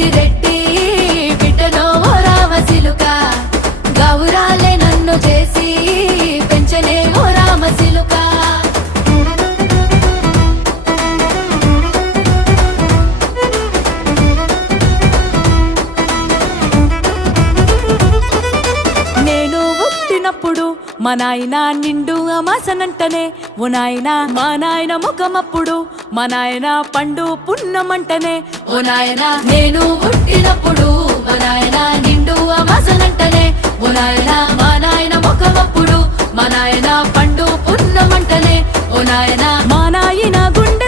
పెద్దిరెడ్డి బిడ్డనో ఓ రామసిలుక గౌరాలే నన్ను చేసి పెంచనే ఓ రామసిలుక నేను పుట్టినప్పుడు మా నాయన నిండు అమాసనంటనే ఓ నాయన మా నాయన ముఖమప్పుడు మా నాయన పండు పున్నమంటనే ఓ నాయన నేను పుట్టినప్పుడు మా నాయన నిండు అమాసనంటనే ఓ నాయన మా నాయన ముఖమప్పుడు మా నాయన పండు పున్నమంటనే ఓ నాయన మా నాయన గుండె